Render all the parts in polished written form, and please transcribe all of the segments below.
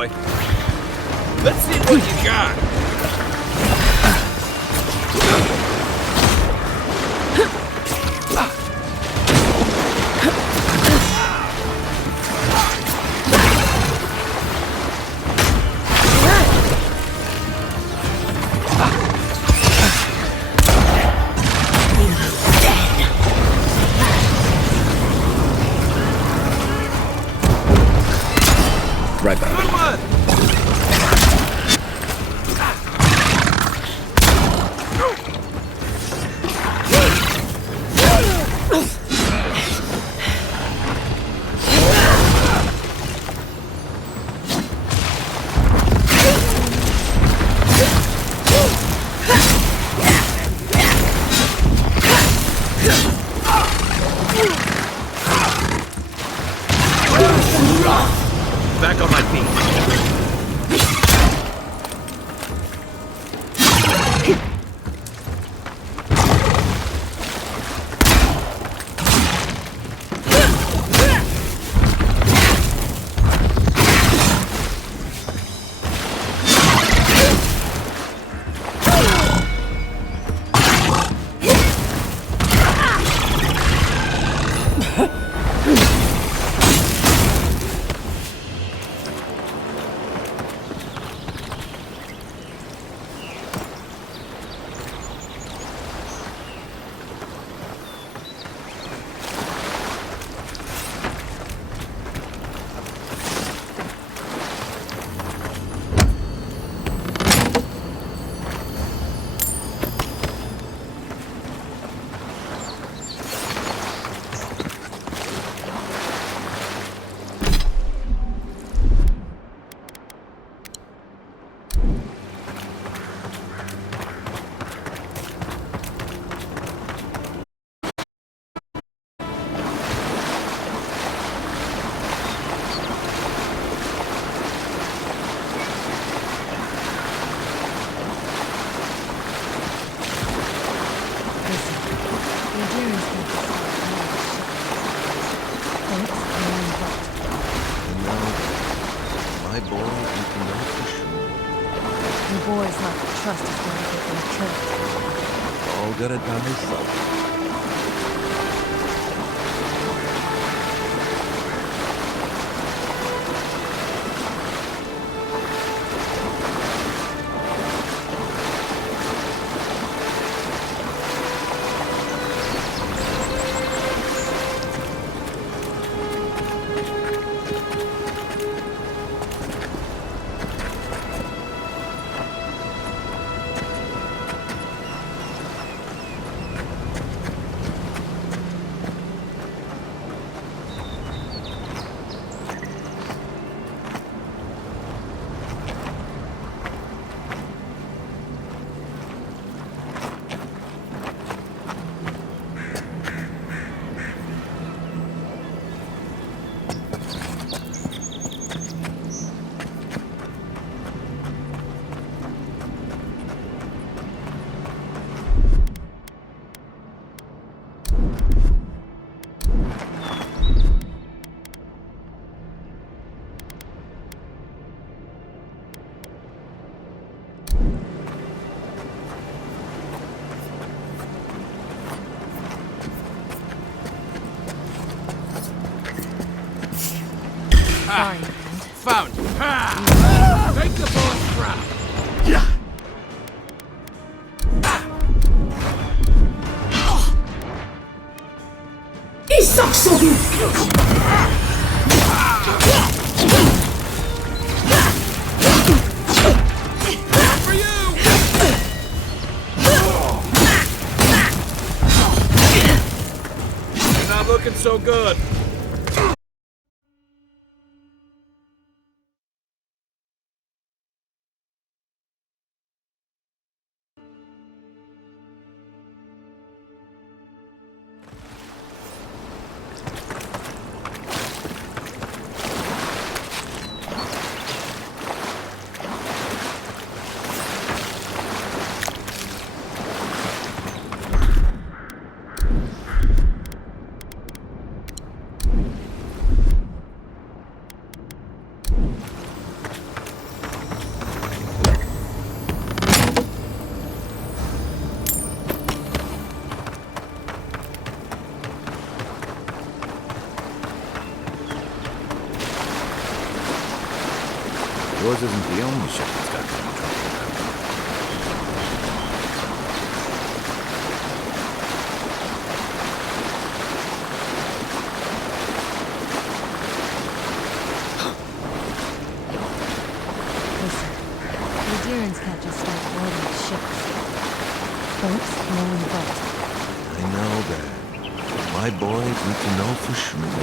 boy. Let's see what you got. Right back. Good one. Back on my feet. My boy, you can know for sure. The boy's not to trust is going to get them killed. All gotta die something. Sorry, Found you. Ah! Make the boss proud. Yeah. For you. You're not looking so good. Yours isn't the only ship that's got them in trouble. Listen, the Adirans can't just start boarding ships. Boats, no in boat. I know that. But my boys need to know for sure.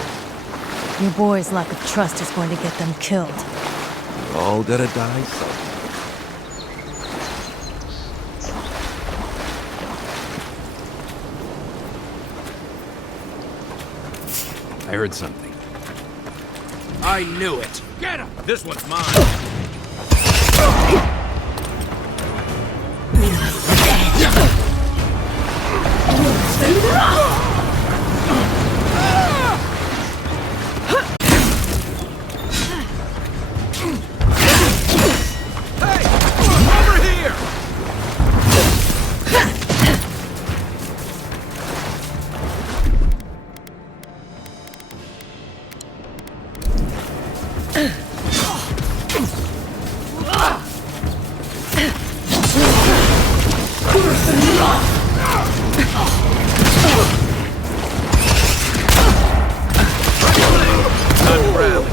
Your boy's lack of trust is going to get them killed. We're all gotta die someday. I heard something. I knew it! Get him! This one's mine! Hey! Over here! Time to rally.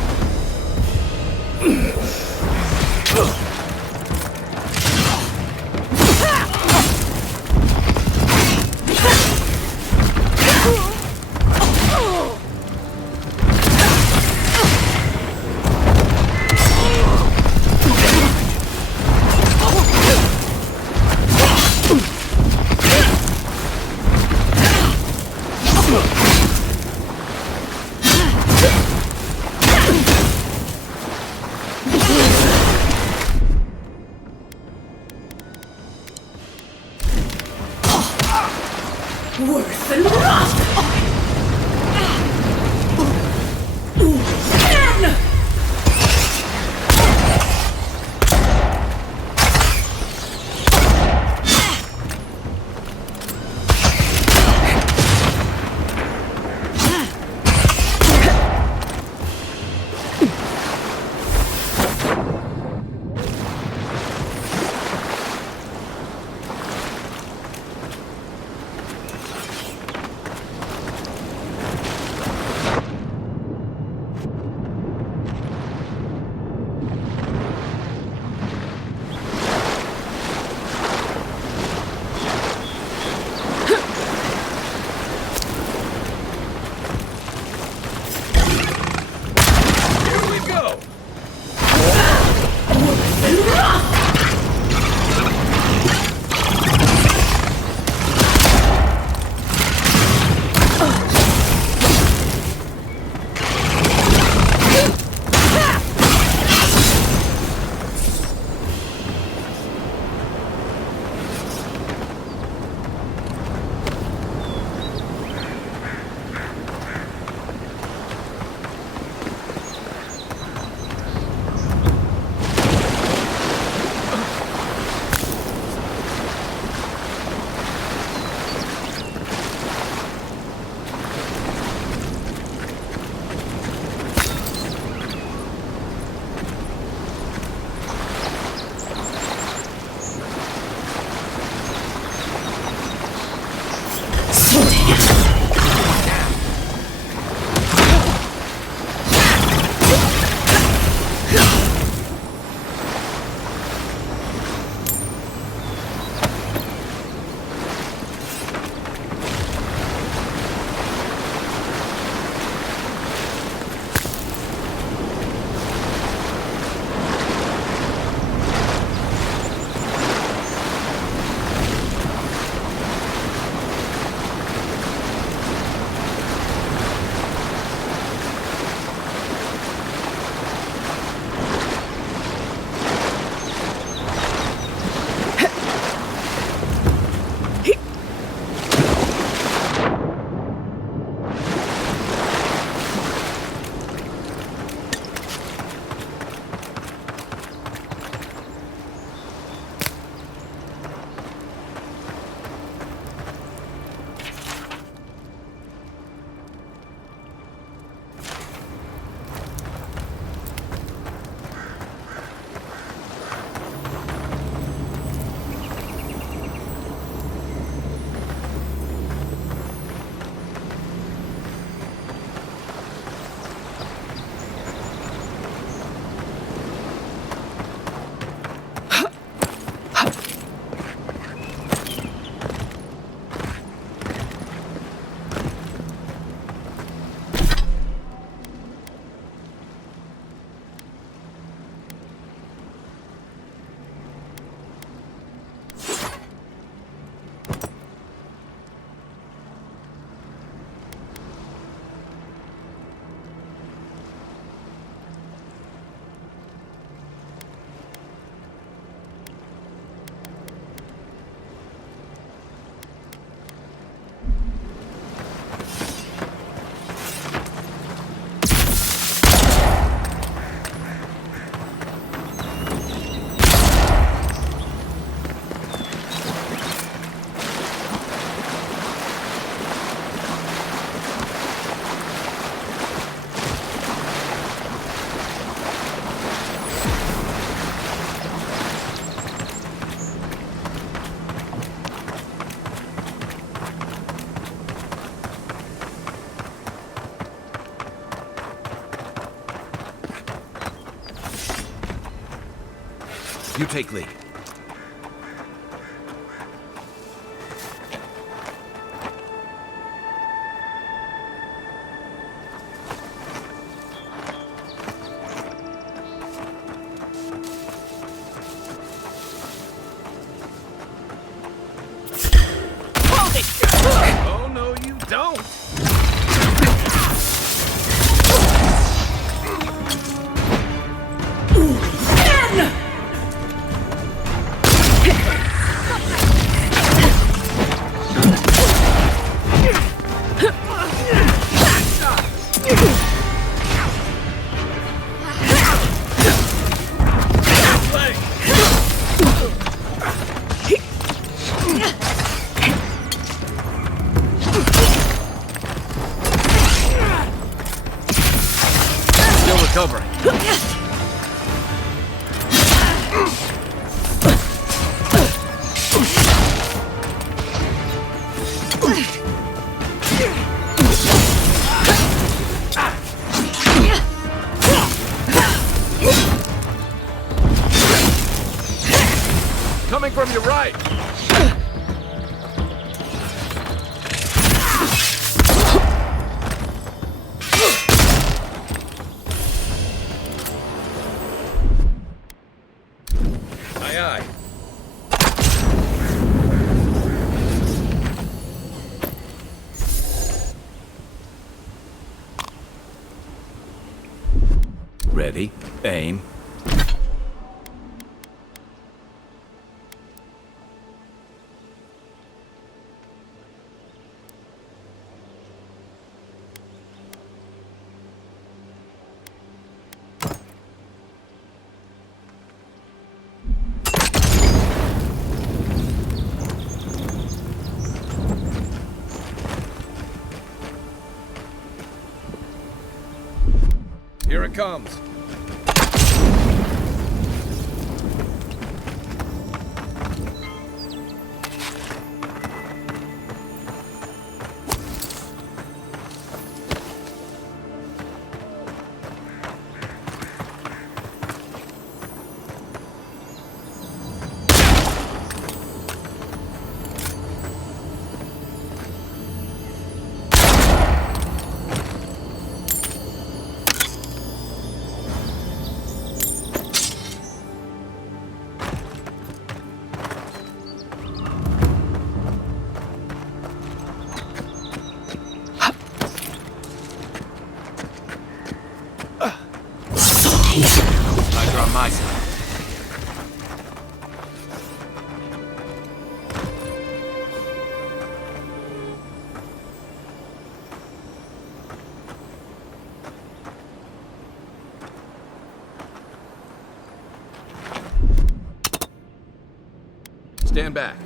You take lead. Oh, no, you don't! Still recovering. Coming from your right. Aye, aye. Ready, aim. Here it comes. Tiger on my side. Stand back.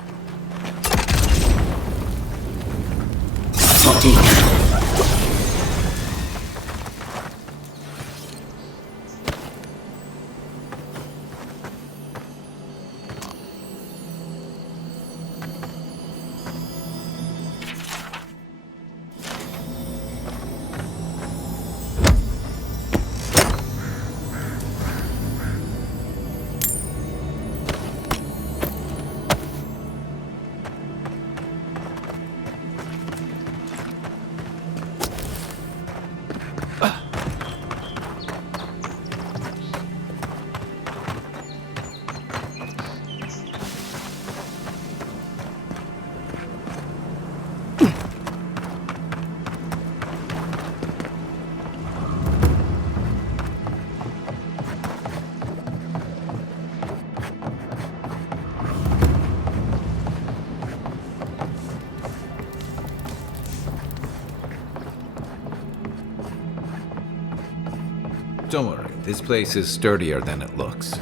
Don't worry, this place is sturdier than it looks.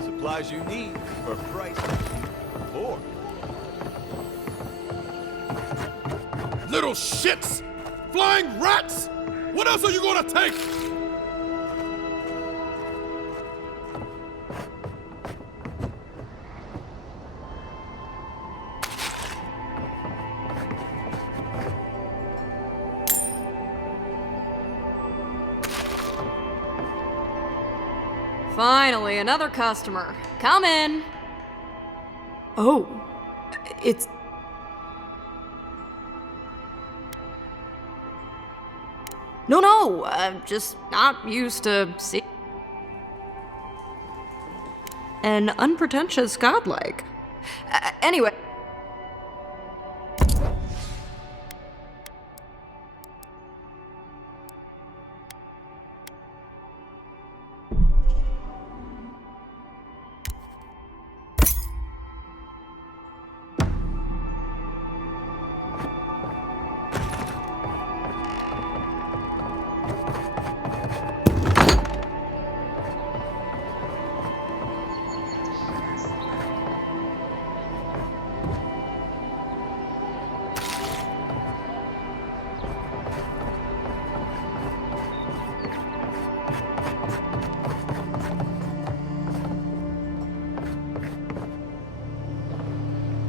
Supplies you need for a price you can afford. Little shits! Flying rats! What else are you gonna take? Finally, another customer. Come in. Oh, it's... No, I'm just not used to see... An unpretentious godlike. Anyway...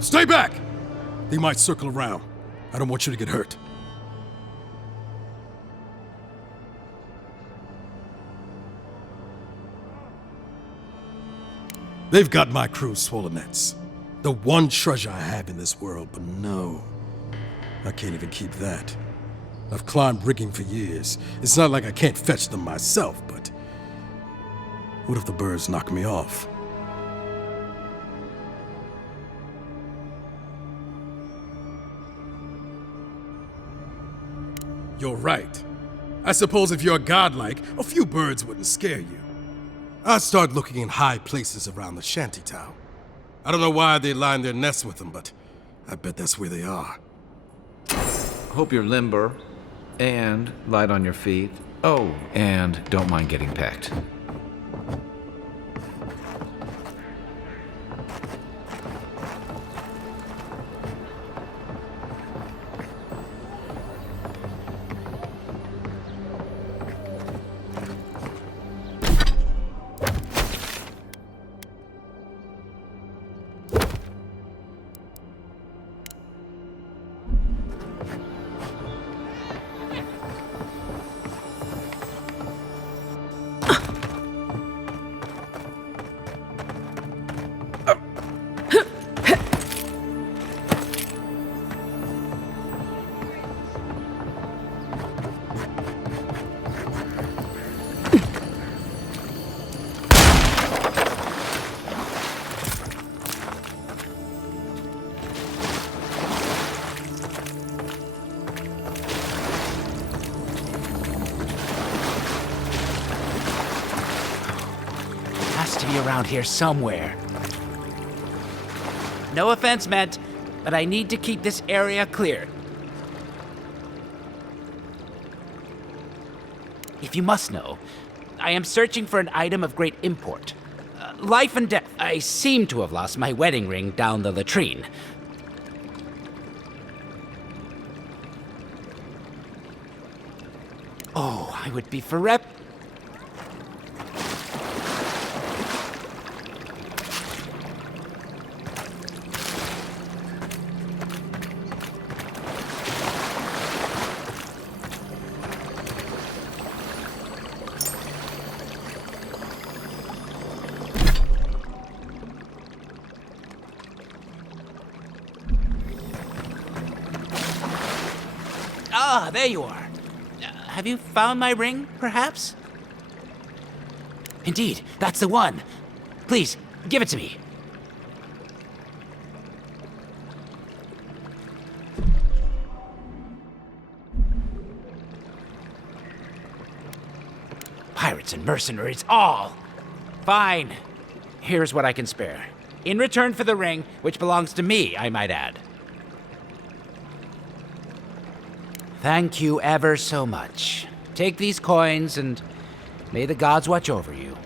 Stay back! They might circle around. I don't want you to get hurt. They've got my crew's swollen nets. The one treasure I have in this world, but no. I can't even keep that. I've climbed rigging for years. It's not like I can't fetch them myself, but... what if the birds knock me off? You're right. I suppose if you're godlike, a few birds wouldn't scare you. I'd start looking in high places around the shantytown. I don't know why they line their nests with them, but I bet that's where they are. Hope you're limber and light on your feet. Oh, and don't mind getting pecked. Has to be around here somewhere. No offense meant, but I need to keep this area clear. If you must know, I am searching for an item of great import. Life and death. I seem to have lost my wedding ring down the latrine. Oh, I would be forever... Ah, there you are. Have you found my ring, perhaps? Indeed, that's the one. Please, give it to me. Pirates and mercenaries, all. Fine. Here's what I can spare. In return for the ring, which belongs to me, I might add. Thank you ever so much. Take these coins and may the gods watch over you.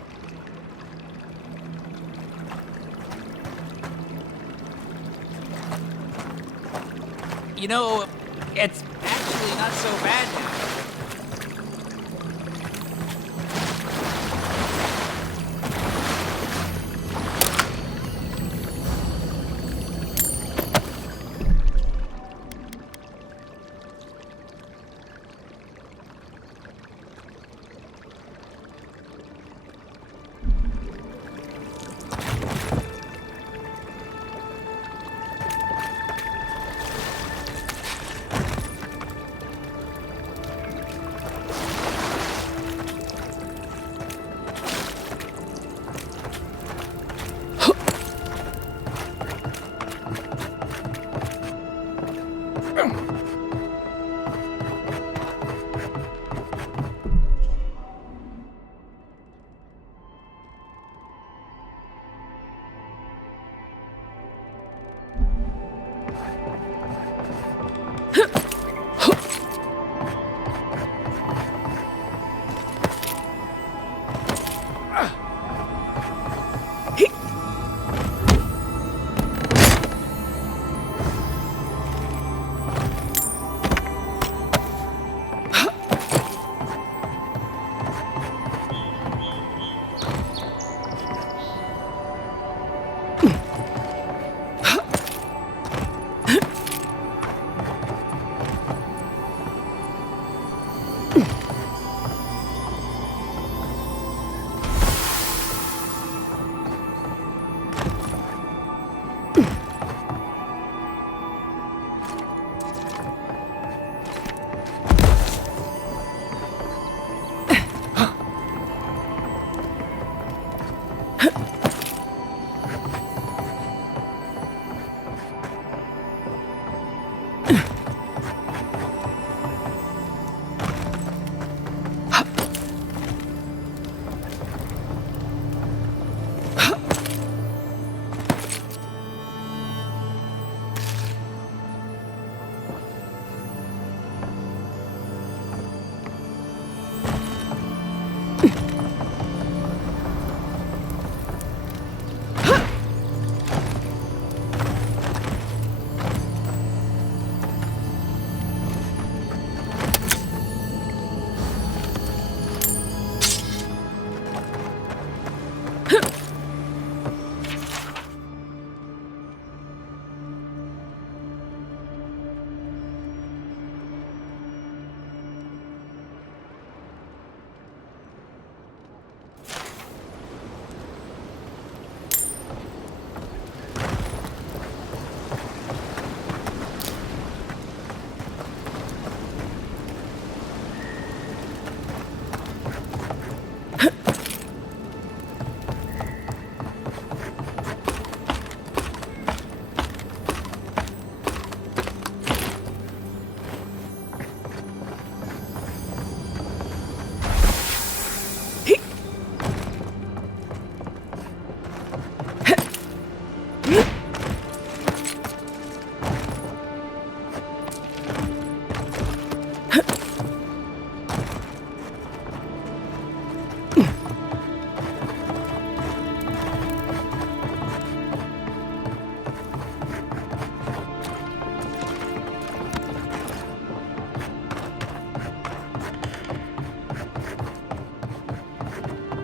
You know, It's actually not so bad now.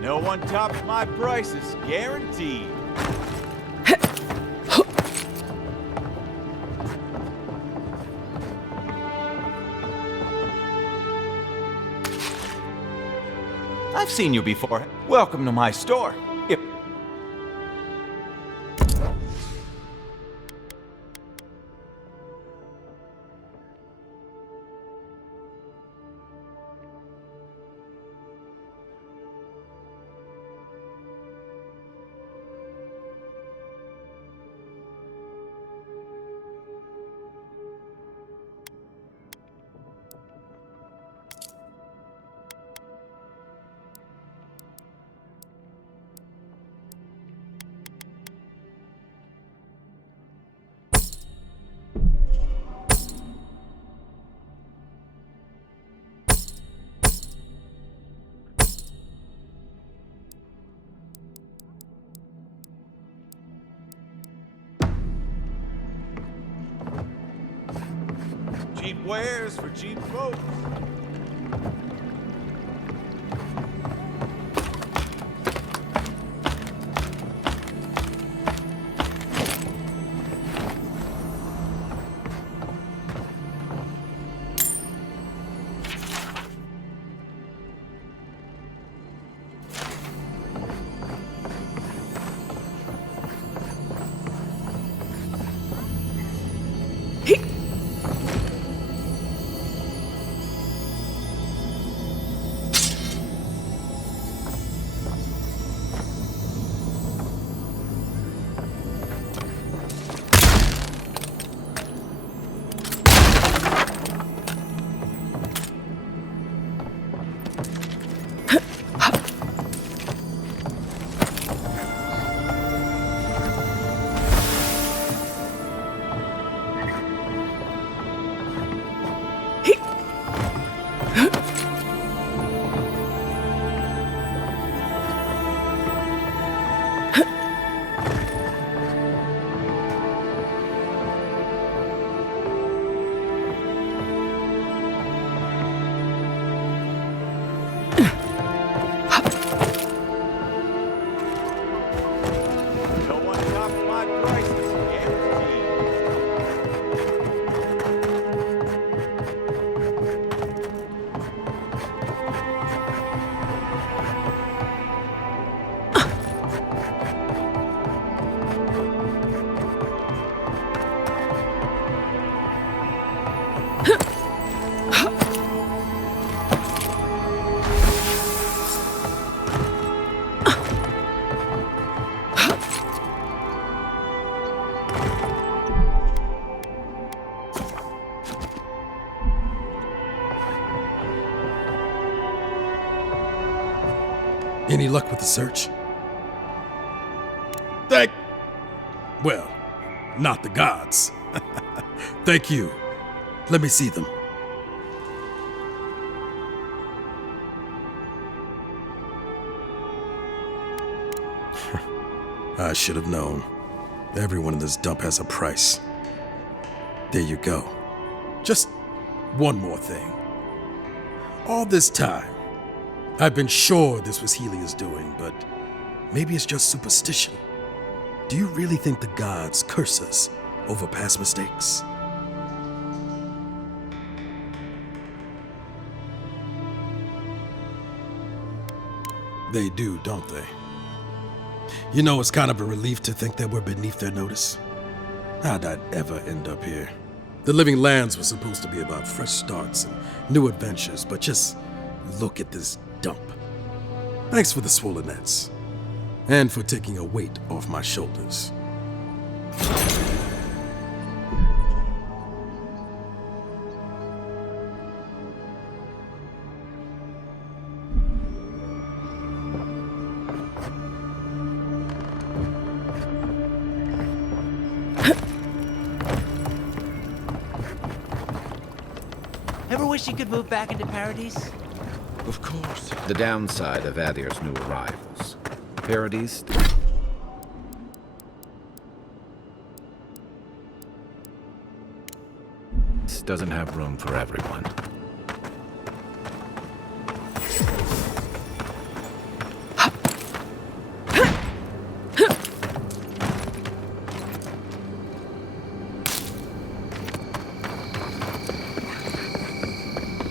No one tops my prices, guaranteed. I've seen you before. Welcome to my store. wares for cheap folks. No one tops my prices, guaranteed. Any luck with the search? Well, not the gods. Thank you. Let me see them. I should have known. Everyone in this dump has a price. There you go. Just one more thing. All this time, I've been sure this was Helia's doing, but maybe it's just superstition. Do you really think the gods curse us over past mistakes? They do, don't they? You know, it's kind of a relief to think that we're beneath their notice. How'd I ever end up here? The Living Lands was supposed to be about fresh starts and new adventures, but just look at this dump. Thanks for the swollen nets, and for taking a weight off my shoulders. Ever wish you could move back into Paradise? Of course. The downside of Adhir's new arrivals. Paradise doesn't have room for everyone.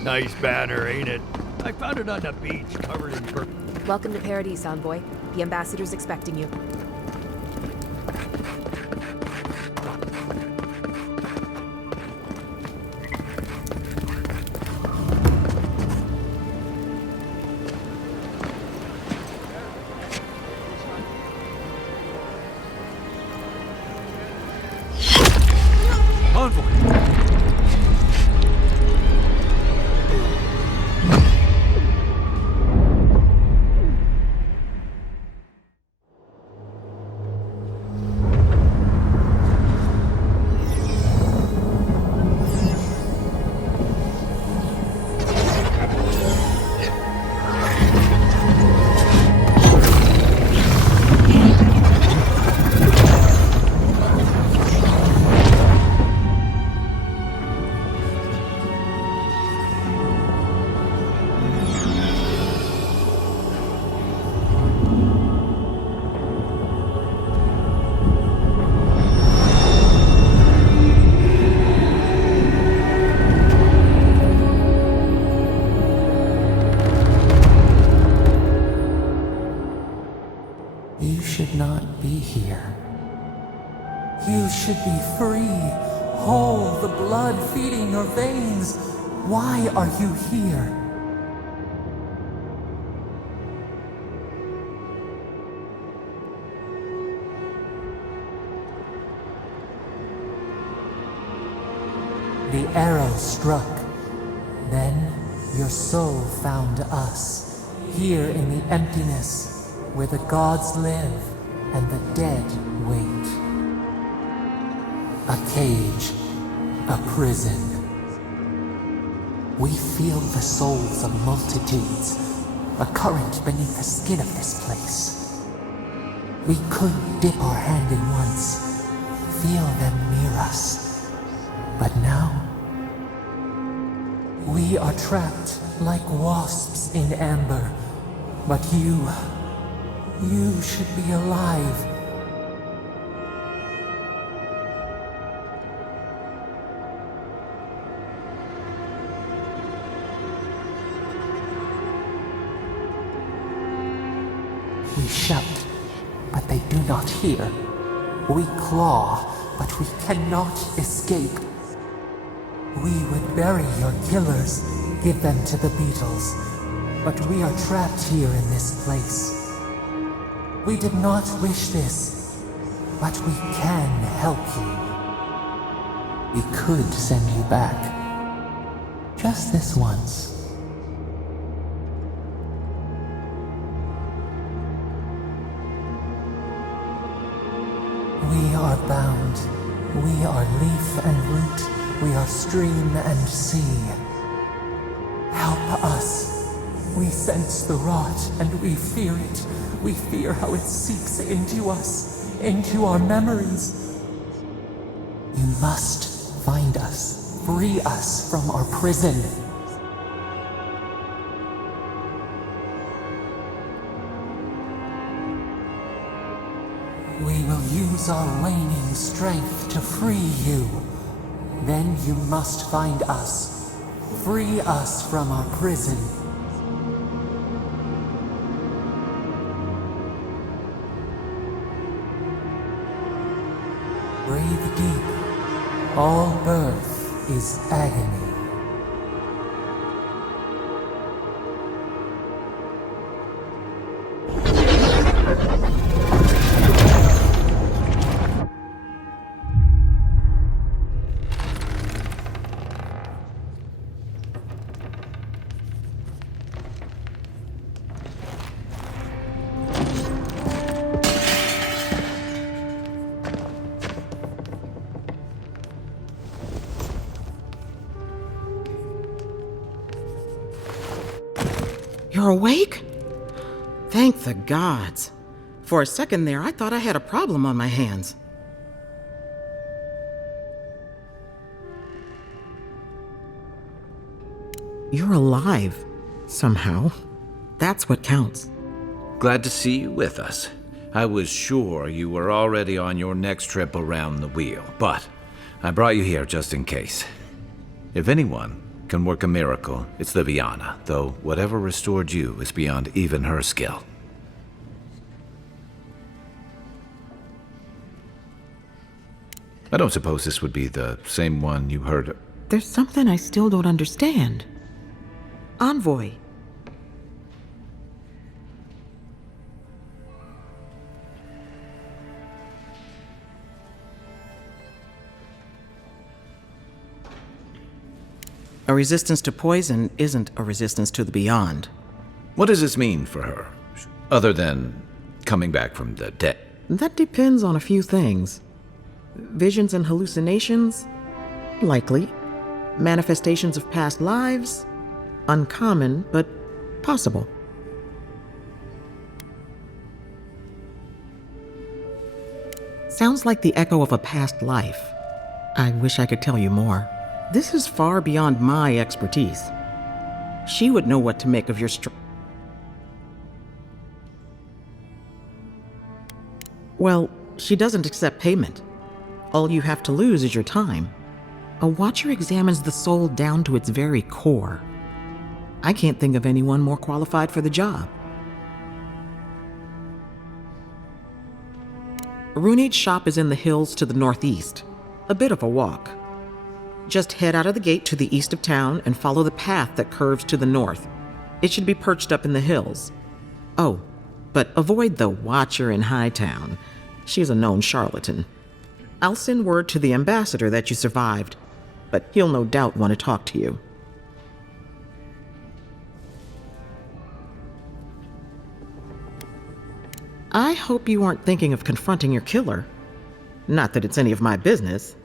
Nice banner, ain't it? I found it on the beach, covered in purple. Welcome to Paradise, Envoy. The ambassador's expecting you. You should not be here. You should be free, whole, the blood feeding your veins. Why are you here? The arrow struck. Then your soul found us, here in the emptiness, where the gods live and the dead wait. A cage, a prison. We feel the souls of multitudes, a current beneath the skin of this place. We could dip our hand in once, feel them near us. But now, we are trapped like wasps in amber. But you should be alive. We shout, but they do not hear. We claw, but we cannot escape. We would bury your killers, give them to the beetles, but we are trapped here in this place. We did not wish this, but we can help you. We could send you back. Just this once. We are bound. We are leaf and root. We are stream and sea. Help us. We sense the rot and we fear it. We fear how it seeps into us, into our memories. You must find us, free us from our prison. We will use our waning strength to free you. Then you must find us. Free us from our prison. Breathe deep. All birth is agony. You're awake? Thank the gods. For a second there, I thought I had a problem on my hands. You're alive, somehow. That's what counts. Glad to see you with us. I was sure you were already on your next trip around the wheel, but I brought you here just in case. If anyone can work a miracle, it's Liviana, though whatever restored you is beyond even her skill. I don't suppose this would be the same one you heard. There's something I still don't understand. Envoy. A resistance to poison isn't a resistance to the beyond. What does this mean for her, other than coming back from the dead? That depends on a few things. Visions and hallucinations? Likely. Manifestations of past lives? Uncommon, but possible. Sounds like the echo of a past life. I wish I could tell you more. This is far beyond my expertise. She would know what to make of your Well, she doesn't accept payment. All you have to lose is your time. A watcher examines the soul down to its very core. I can't think of anyone more qualified for the job. Runaid's shop is in the hills to the northeast. A bit of a walk. Just head out of the gate to the east of town and follow the path that curves to the north. It should be perched up in the hills. Oh, but avoid the Watcher in Hightown. She's a known charlatan. I'll send word to the ambassador that you survived, but he'll no doubt want to talk to you. I hope you aren't thinking of confronting your killer. Not that it's any of my business.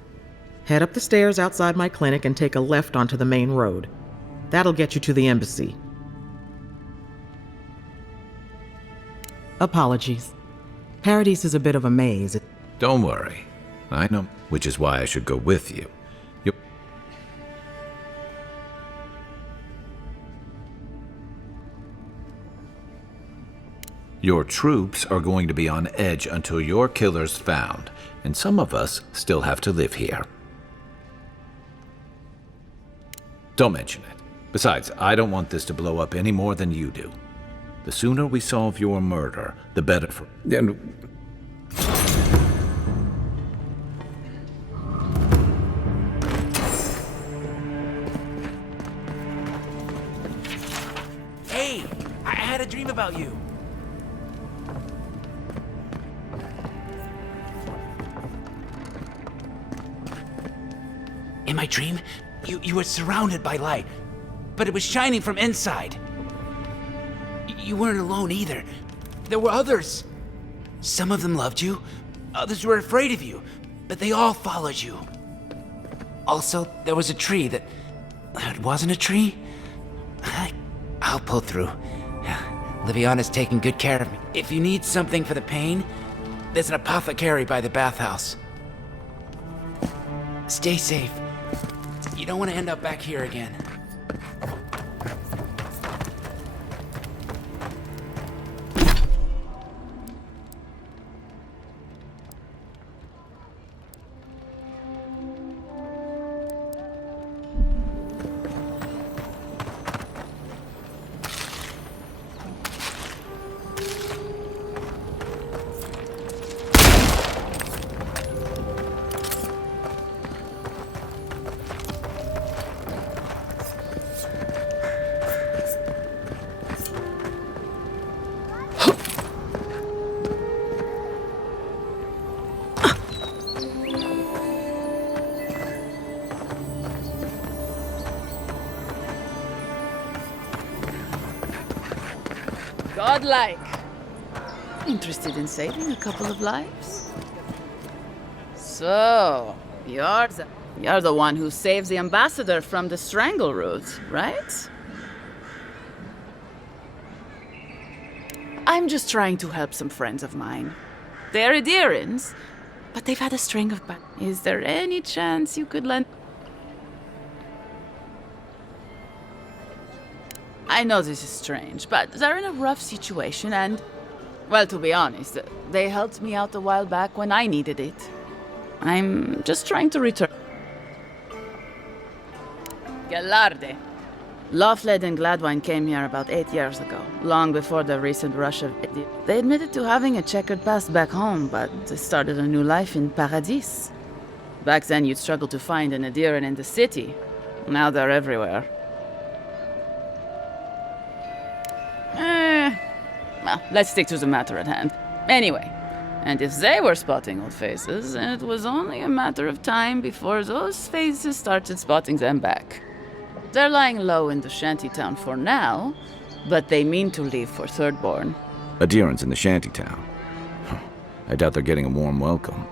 Head up the stairs outside my clinic and take a left onto the main road. That'll get you to the embassy. Apologies. Paradise is a bit of a maze. Don't worry. I know, which is why I should go with you. Your troops are going to be on edge until your killer's found, and some of us still have to live here. Don't mention it. Besides, I don't want this to blow up any more than you do. The sooner we solve your murder, the better for... Hey, I had a dream about you. In my dream, you were surrounded by light, but it was shining from inside. You weren't alone either. There were others. Some of them loved you, others were afraid of you, but they all followed you. Also, there was a tree that... It wasn't a tree? I'll pull through. Liviana's taking good care of me. If you need something for the pain, there's an apothecary by the bathhouse. Stay safe. You don't want to end up back here again. Godlike. Interested in saving a couple of lives? So, you're the one who saves the ambassador from the Strangleroot, right? I'm just trying to help some friends of mine. They're Edirans, but they've had a string of Is there any chance you could lend... I know this is strange, but they're in a rough situation and, well, to be honest, they helped me out a while back when I needed it. I'm just trying to return. Galarde. Loftlead and Gladwine came here about 8 years ago, long before the recent rush of... They admitted to having a checkered past back home, but they started a new life in Paradis. Back then, you'd struggle to find an Ediran in the city. Now they're everywhere. Well, let's stick to the matter at hand. Anyway, and if they were spotting old faces, it was only a matter of time before those faces started spotting them back. They're lying low in the shantytown for now, but they mean to leave for Thirdborn. Adirans in the shantytown. I doubt they're getting a warm welcome.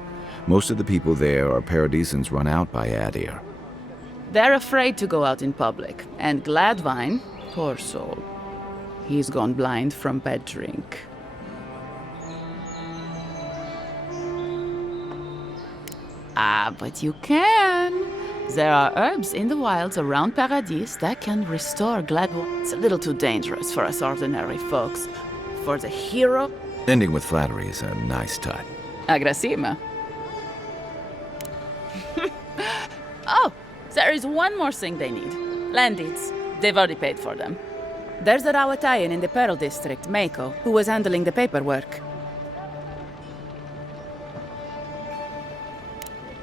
Most of the people there are Paradisans run out by Adir. They're afraid to go out in public, and Gladwine, poor soul, he's gone blind from bad drink. Ah, but you can. There are herbs in the wilds around Paradis that can restore Gladwine. It's a little too dangerous for us ordinary folks. For the hero... Ending with flattery is a nice touch. Agrasima. Oh, there is one more thing they need. Land deeds. They've already paid for them. There's a Rawatayan in the Pearl District, Mako, who was handling the paperwork.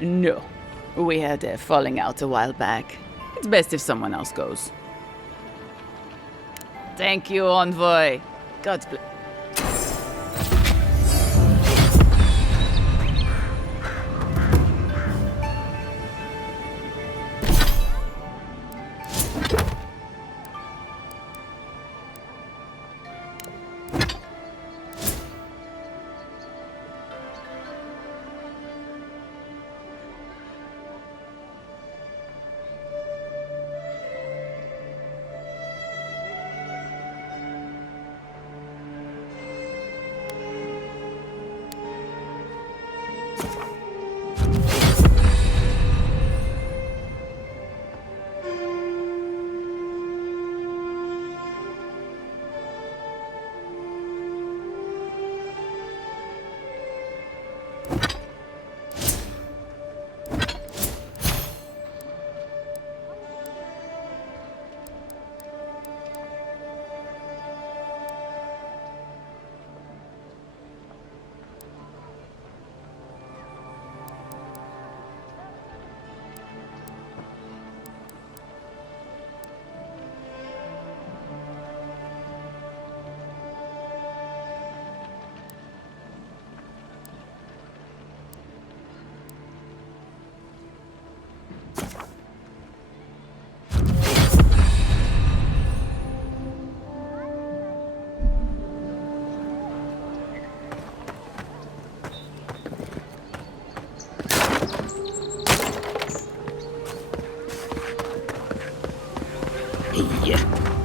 No. We had a falling out a while back. It's best if someone else goes. Thank you, Envoy. God's bless.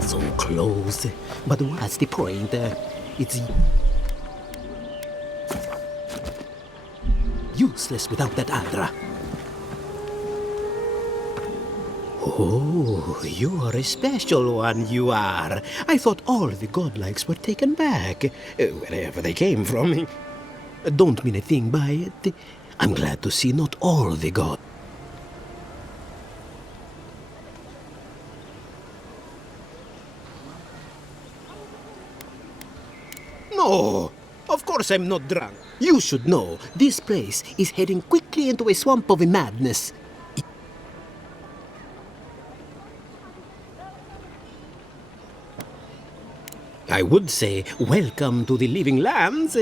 So close. But what's the point? It's useless without that Adra. Oh, you are a special one, you are. I thought all the godlikes were taken back, wherever they came from. Don't mean a thing by it. I'm glad to see not all the gods. No, of course I'm not drunk. You should know, this place is heading quickly into a swamp of madness. I would say, welcome to the living lands,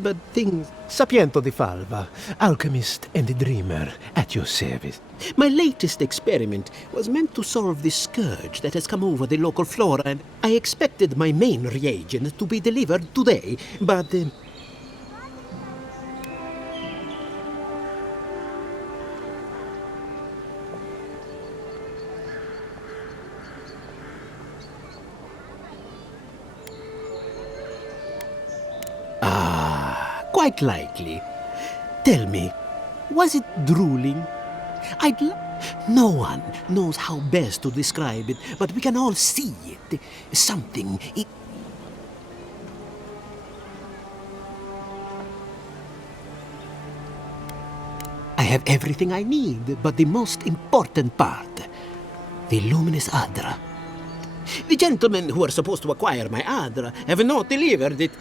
but things... Sapiento di Falva, alchemist and dreamer, at your service. My latest experiment was meant to solve the scourge that has come over the local flora, and I expected my main reagent to be delivered today, but... Quite likely. Tell me, was it drooling? No one knows how best to describe it, but we can all see it. Something... I have everything I need, but the most important part. The luminous Adra. The gentlemen who are supposed to acquire my Adra have not delivered it,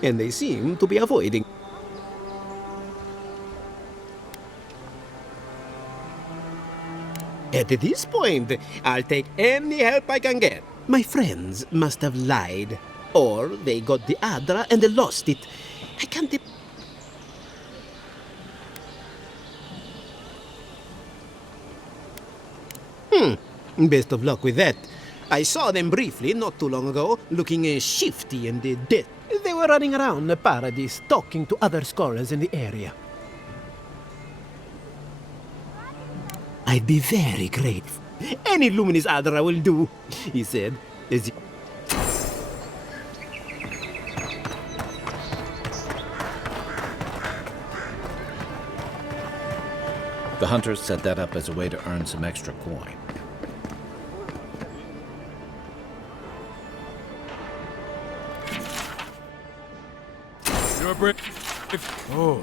and they seem to be avoiding. At this point, I'll take any help I can get. My friends must have lied, or they got the Adra and they lost it. I can't... Best of luck with that. I saw them briefly not too long ago, looking shifty and dead. They were running around the paradise, talking to other scholars in the area. I'd be very grateful. Any luminous Adra will do, he said. The hunters set that up as a way to earn some extra coin. You're brave. Oh.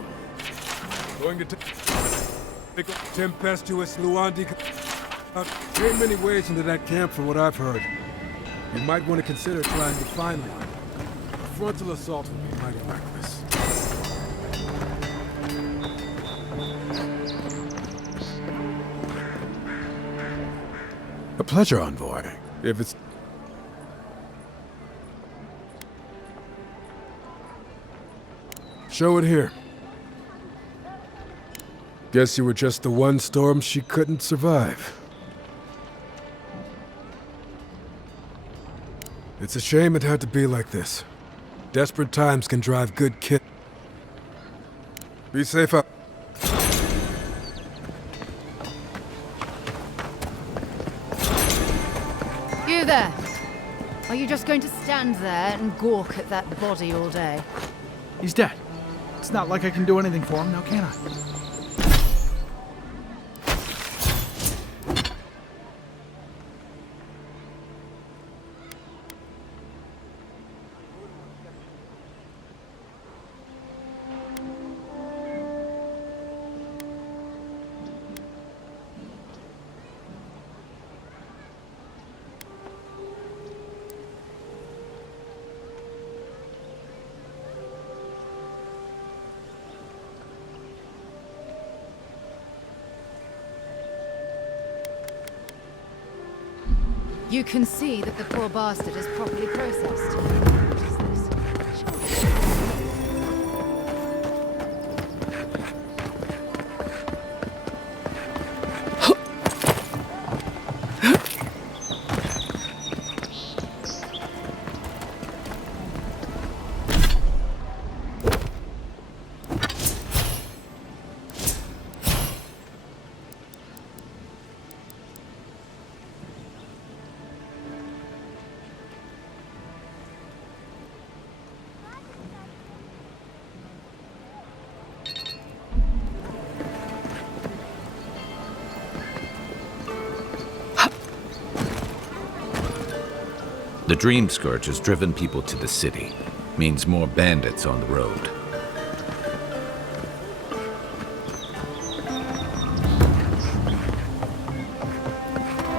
Going to take tempestuous Luandi. There ain't many ways into that camp from what I've heard. You might want to consider trying to find one. A frontal assault would be mighty reckless. pleasure, envoy. If it's... Show it here. Guess you were just the one storm she couldn't survive. It's a shame it had to be like this. Desperate times can drive good kid. Be safe up. You there! Are you just going to stand there and gawk at that body all day? He's dead. It's not like I can do anything for him now, can I? You can see that the poor bastard is properly processed. What is this? The Dream Scourge has driven people to the city. Means more bandits on the road.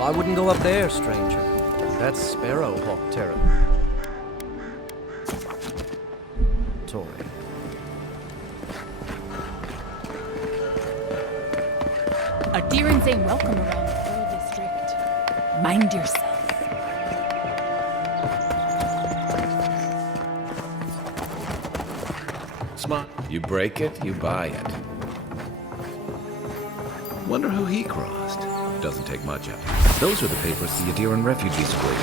I wouldn't go up there, stranger. That's Sparrowhawk territory. Adherents ain't welcome around the whole district. Mind yourself. Smart. You break it, you buy it. Wonder who he crossed. Doesn't take much of it. Those are the papers the Adiran refugees agreed.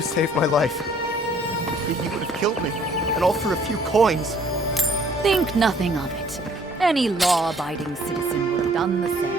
Saved my life. He would have killed me, and all for a few coins. Think nothing of it. Any law-abiding citizen would have done the same.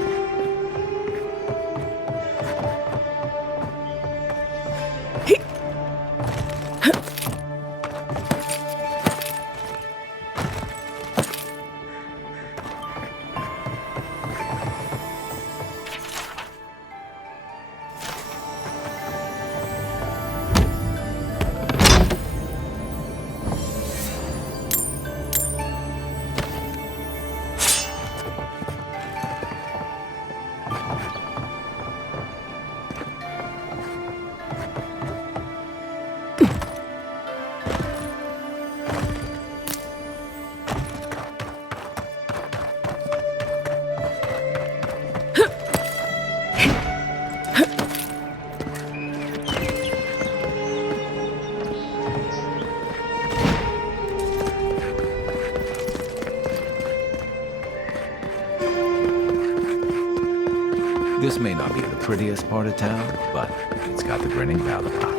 This may not be the prettiest part of town, but it's got the grinning powder rock.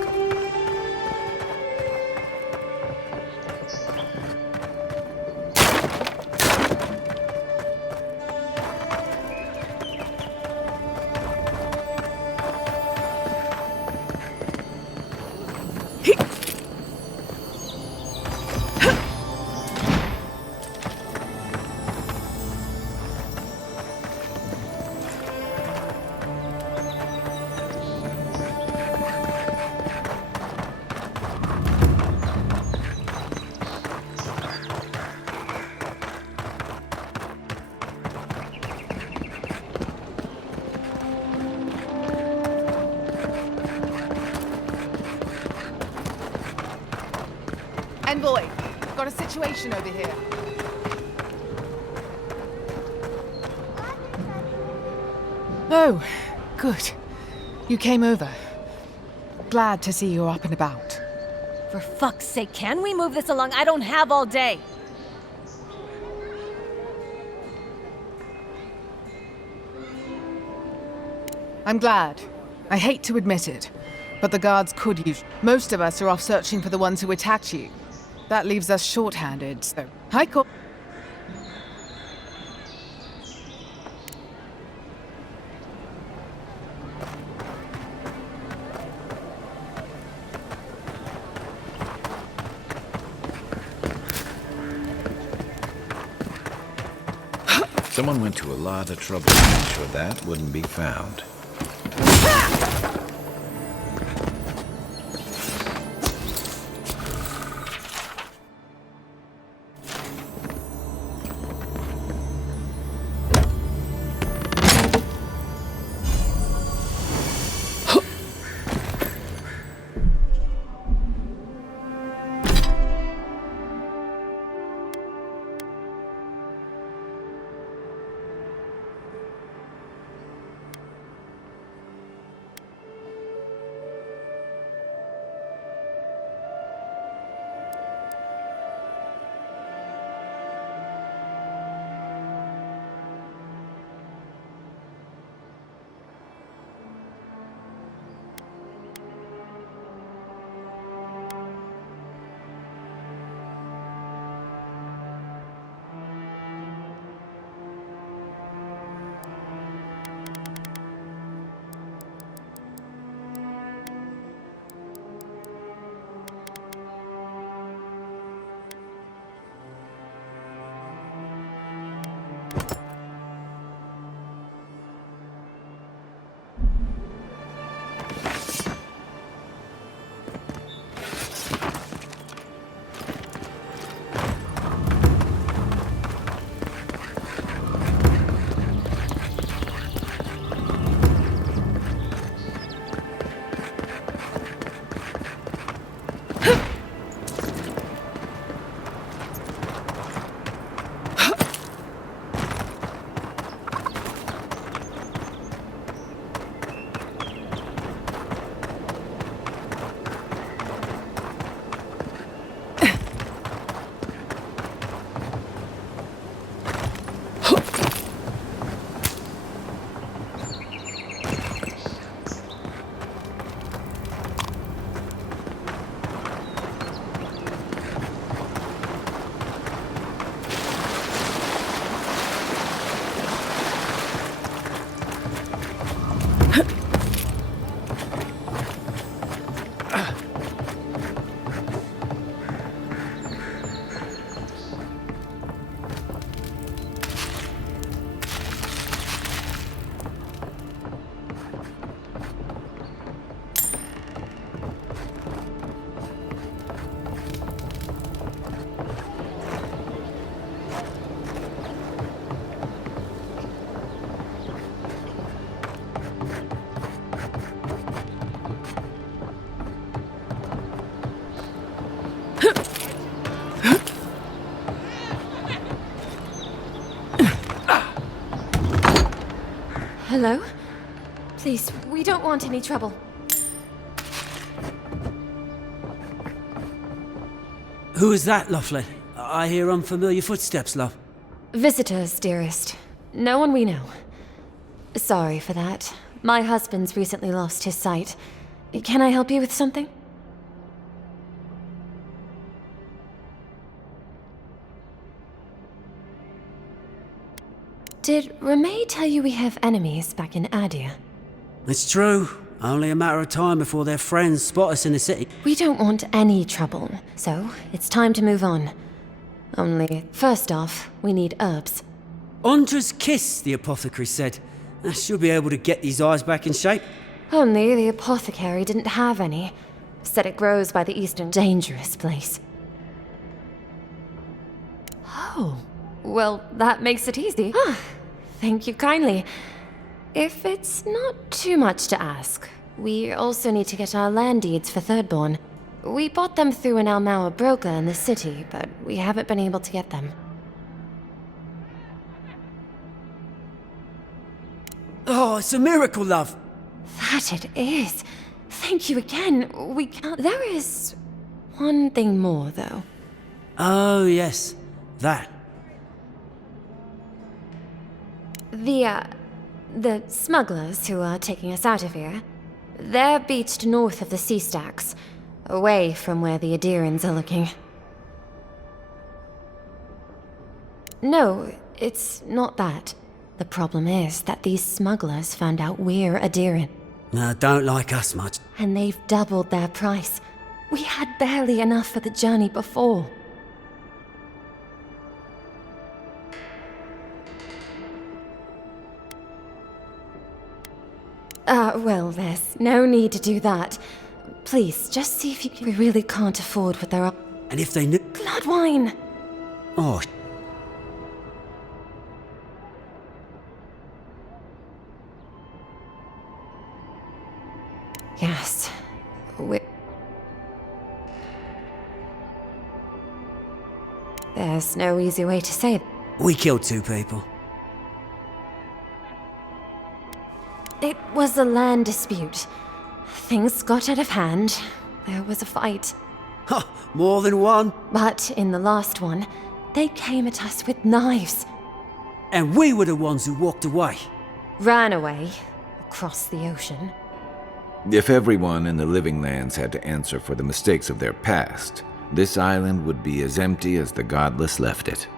Envoy, got a situation over here. Oh, good. You came over. Glad to see you're up and about. For fuck's sake, can we move this along? I don't have all day. I'm glad. I hate to admit it, but the guards could use... Most of us are off searching for the ones who attacked you. That leaves us short-handed, so... Hi, Cor... Someone went to a lot of trouble to make sure that wouldn't be found. Hello? Please, we don't want any trouble. Who is that, Lovely? I hear unfamiliar footsteps, love. Visitors, dearest. No one we know. Sorry for that. My husband's recently lost his sight. Can I help you with something? Did Ramay tell you we have enemies back in Adia? It's true. Only a matter of time before their friends spot us in the city. We don't want any trouble, so it's time to move on. Only, first off, we need herbs. Andra's kiss, the apothecary said. I should be able to get these eyes back in shape. Only the apothecary didn't have any. Said it grows by the eastern dangerous place. Oh, well, that makes it easy. Thank you kindly. If it's not too much to ask, we also need to get our land deeds for Thirdborn. We bought them through an Almauer broker in the city, but we haven't been able to get them. Oh, it's a miracle, love. That it is. Thank you again. We can't... There is one thing more, though. Oh, yes. That. The smugglers who are taking us out of here, they're beached north of the sea stacks, away from where the Adirans are looking. No, it's not that. The problem is that these smugglers found out we're Adiran. No, don't like us much. And they've doubled their price. We had barely enough for the journey before. Well, there's no need to do that. Please, just see if you can... We really can't afford what they're up... And if they knew... Bloodwine! Oh, Yes. There's no easy way to say it. we killed 2 people. It was a land dispute. Things got out of hand. There was a fight. Ha! More than one. But in the last one, they came at us with knives. And we were the ones who walked away. Ran away. Across the ocean. If everyone in the Living Lands had to answer for the mistakes of their past, this island would be as empty as the Godless left it.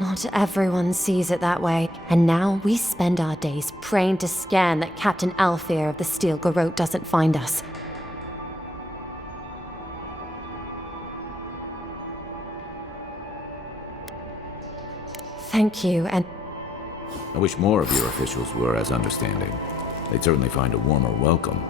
Not everyone sees it that way, and now we spend our days praying to Scan that Captain Alfear of the Steel Garrote doesn't find us. Thank you, and... I wish more of your officials were as understanding. They'd certainly find a warmer welcome.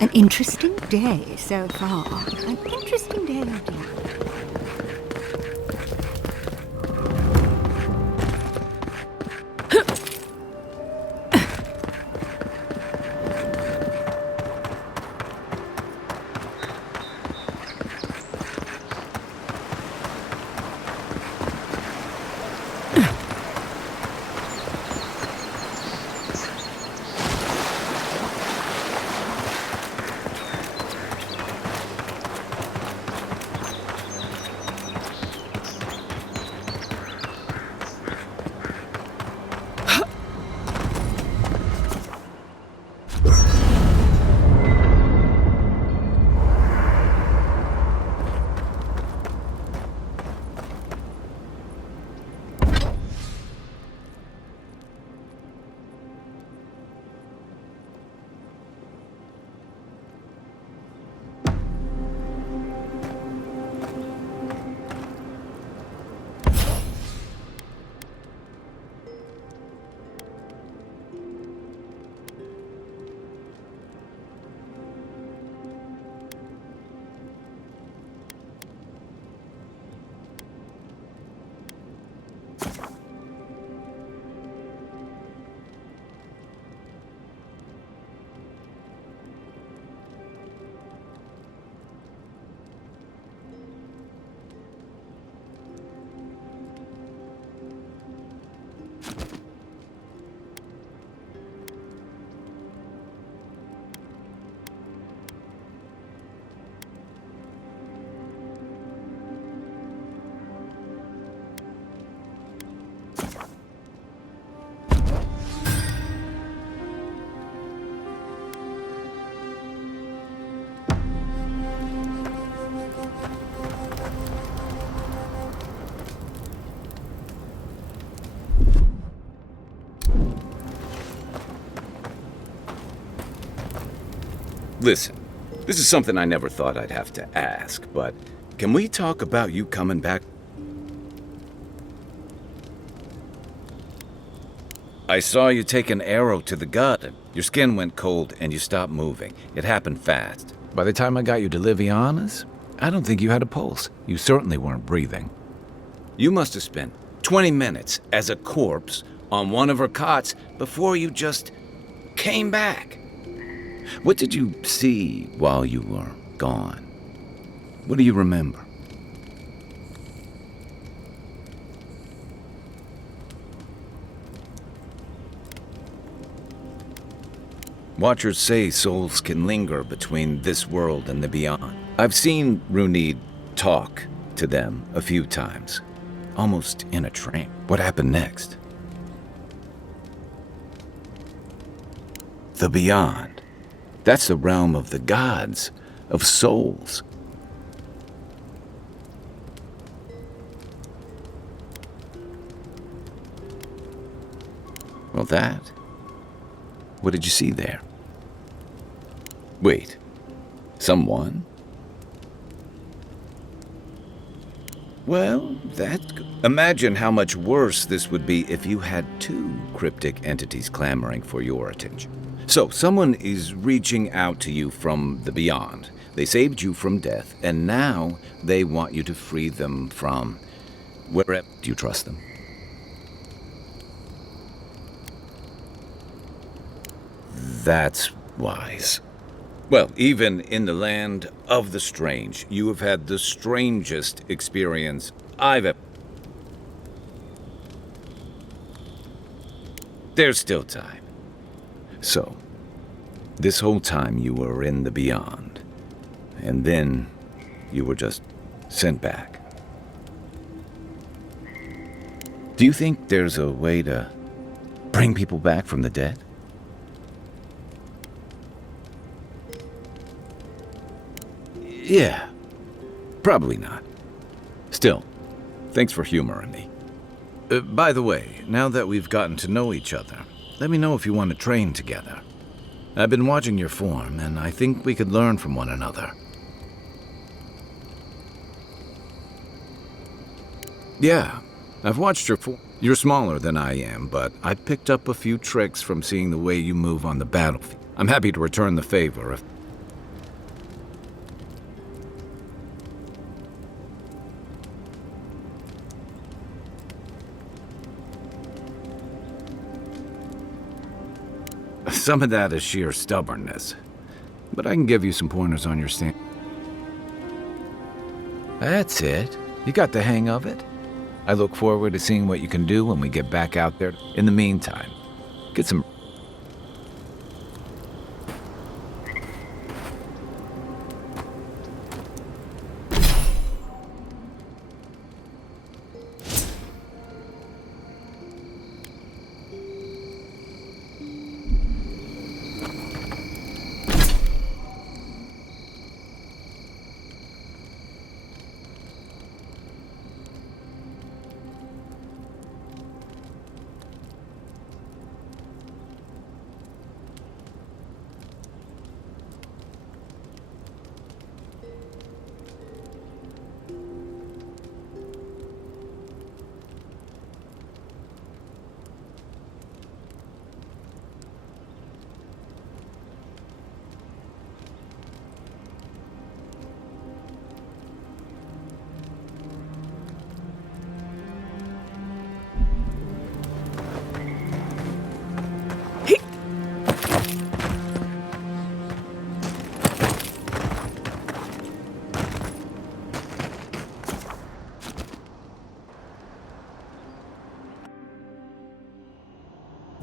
An interesting day so far. An interesting day indeed. Listen, this is something I never thought I'd have to ask, but can we talk about you coming back? I saw you take an arrow to the gut. Your skin went cold and you stopped moving. It happened fast. By the time I got you to Liviana's, I don't think you had a pulse. You certainly weren't breathing. You must have spent 20 minutes as a corpse on one of her cots before you just came back. What did you see while you were gone? What do you remember? Watchers say souls can linger between this world and the beyond. I've seen Runid talk to them a few times, almost in a trance. What happened next? The beyond. That's the realm of the gods, of souls. Well, that. What did you see there? Wait, someone? Well, that's good. Imagine how much worse this would be if you had two cryptic entities clamoring for your attention. So, someone is reaching out to you from the beyond. They saved you from death, and now they want you to free them from wherever. Do you trust them? That's wise. Well, even in the land of the strange, you have had the strangest experience I've ever. There's still time. So, this whole time you were in the beyond, and then you were just sent back. Do you think there's a way to bring people back from the dead? Yeah, probably not. Still, thanks for humoring me. By the way, now that we've gotten to know each other, let me know if you want to train together. I've been watching your form, and I think we could learn from one another. Yeah, I've watched your form. You're smaller than I am, but I picked up a few tricks from seeing the way you move on the battlefield. I'm happy to return the favor if... Some of that is sheer stubbornness, but I can give you some pointers on your stand. That's it. You got the hang of it. I look forward to seeing what you can do when we get back out there. In the meantime, get some...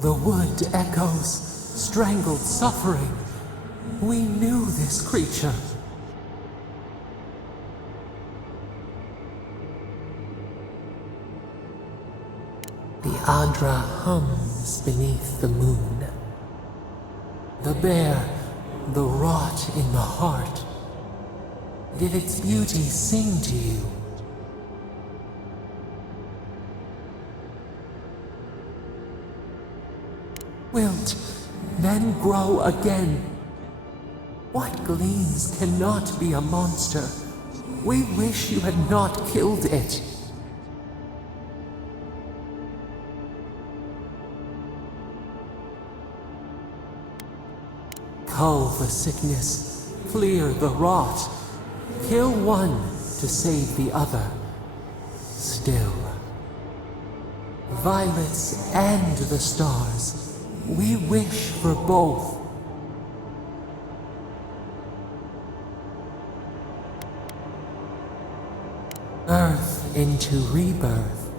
The wood echoes, strangled suffering. We knew this creature. The Adra hums beneath the moon. The bear, the rot in the heart. Did its beauty sing to you? Wilt then grow again. What gleams cannot be a monster. We wish you had not killed it. Cull the sickness, clear the rot, kill one to save the other. Still, violets and the stars, we wish for both. Earth into rebirth,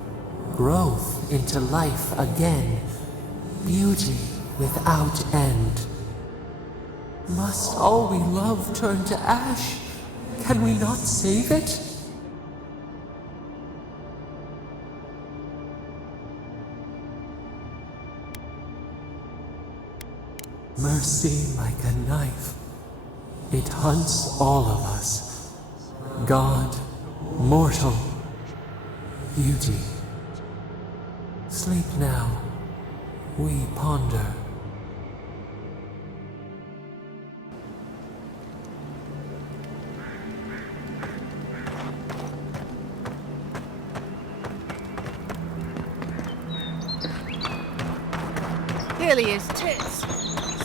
growth into life again, beauty without end. Must all we love turn to ash? Can we not save it? Mercy like a knife, it hunts all of us. God, mortal, beauty. Sleep now, we ponder. Here he is, Tits.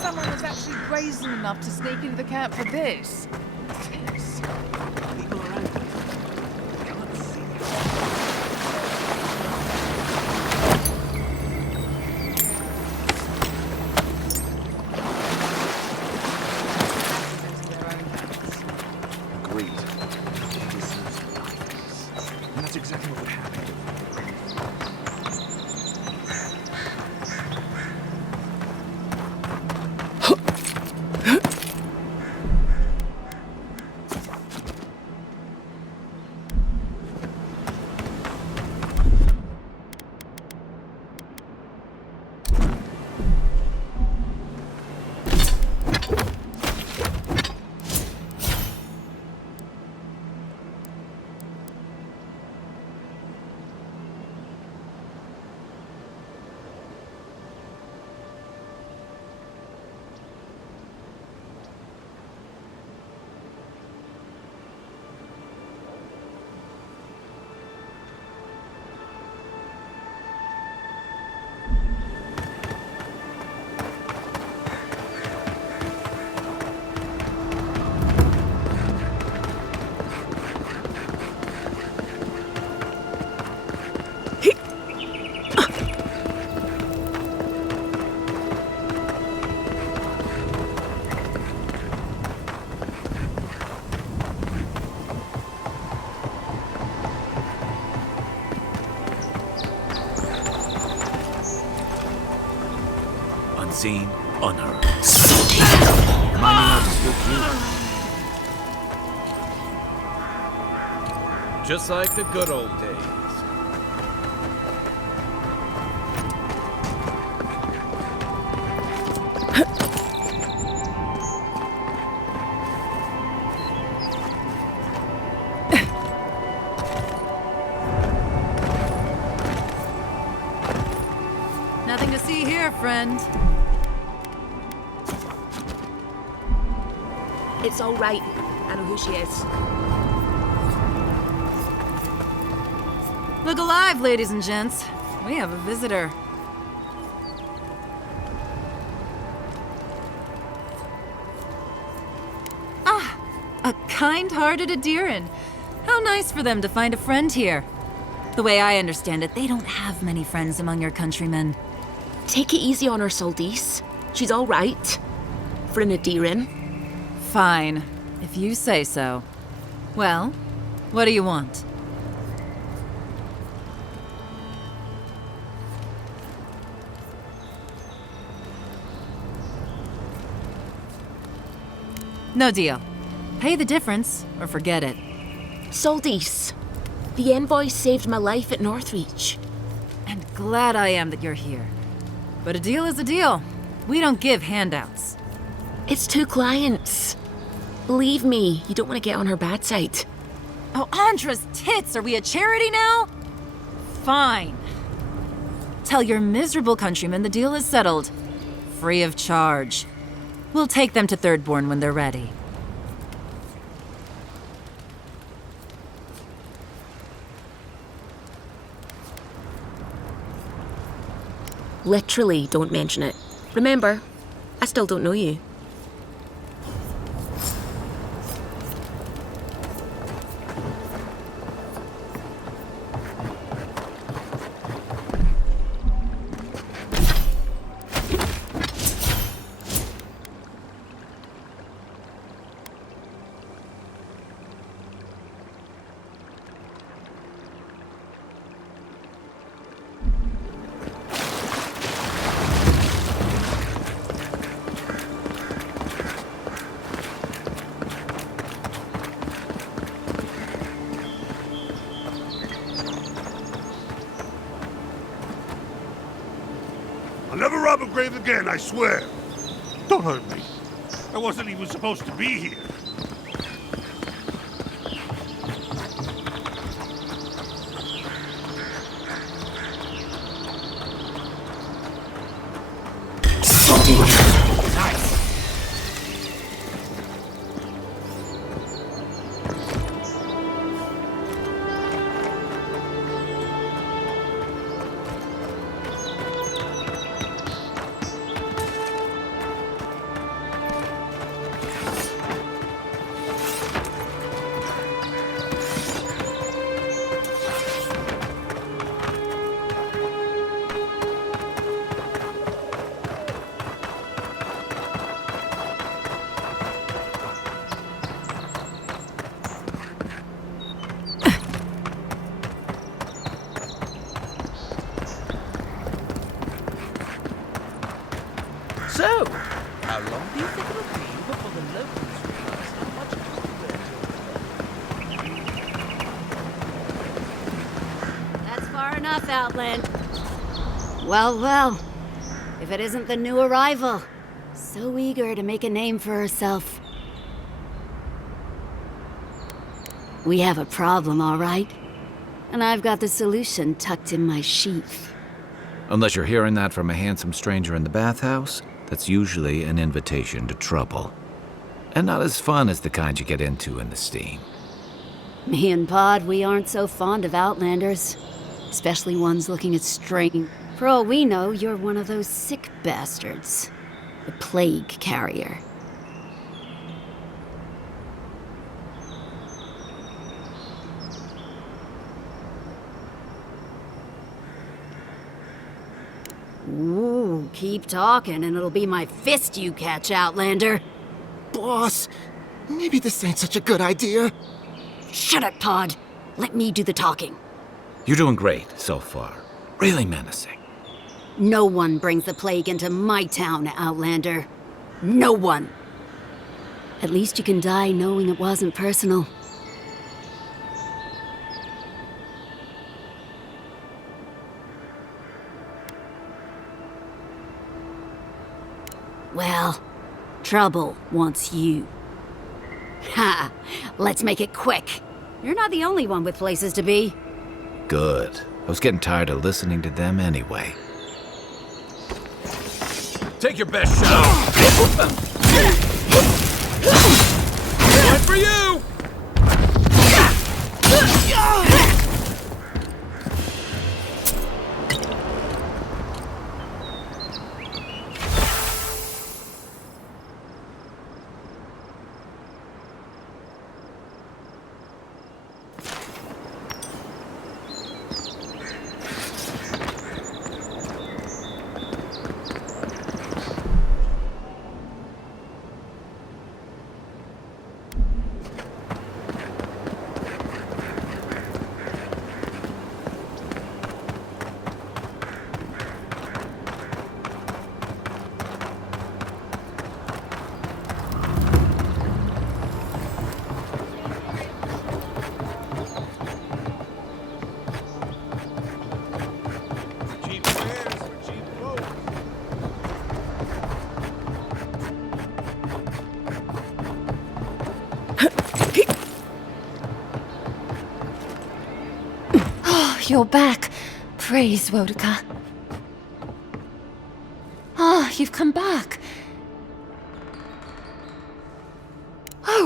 Someone was actually brazen enough to sneak into the camp for this. Tits. People around. Can't see. Agreed. And that's exactly what would happen. Unseen, unheard. Reminding how to spook you. Just like the good old days. Nothing to see here, friend. It's all right. I know who she is. Look alive, ladies and gents. We have a visitor. Ah, a kind-hearted Adiran. How nice for them to find a friend here. The way I understand it, they don't have many friends among your countrymen. Take it easy on her, Soldice. She's all right. For an Adiran. Fine, if you say so. Well, what do you want? No deal. Pay the difference, or forget it. Soldice, the envoy saved my life at Northreach. And glad I am that you're here. But a deal is a deal. We don't give handouts. It's 2 clients. Believe me, you don't want to get on her bad side. Oh, Andra's tits! Are we a charity now? Fine. Tell your miserable countrymen the deal is settled. Free of charge. We'll take them to Thirdborn when they're ready. Literally, don't mention it. Remember, I still don't know you. I'll never rob a grave again, I swear. Don't hurt me. I wasn't even supposed to be here. So, how long do you think it'll be before the locals realize how much That's far enough, Outland. Well, well. If it isn't the new arrival. So eager to make a name for herself. We have a problem, all right? And I've got the solution tucked in my sheath. Unless you're hearing that from a handsome stranger in the bathhouse, that's usually an invitation to trouble. And not as fun as the kind you get into in the steam. Me and Pod, we aren't so fond of Outlanders. Especially ones looking at strange. For all we know, you're one of those sick bastards. The plague carrier. Ooh, keep talking and it'll be my fist you catch, Outlander. Boss, maybe this ain't such a good idea. Shut up, Pod. Let me do the talking. You're doing great so far. Really menacing. No one brings the plague into my town, Outlander. No one. At least you can die knowing it wasn't personal. Well, trouble wants you. Ha! Let's make it quick. You're not the only one with places to be. Good. I was getting tired of listening to them anyway. Take your best shot. One for you! You're back. Praise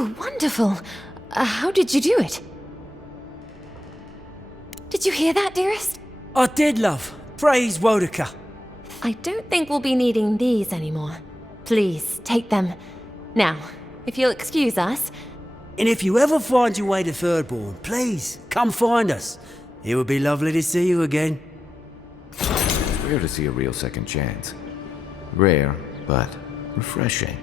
Oh, wonderful. How did you do it? Did you hear that, dearest? I did, love. Praise Wodaka. I don't think we'll be needing these anymore. Please, take them. Now, if you'll excuse us. And if you ever find your way to Thirdborn, please, come find us. It would be lovely to see you again. It's rare to see a real second chance. Rare, but refreshing.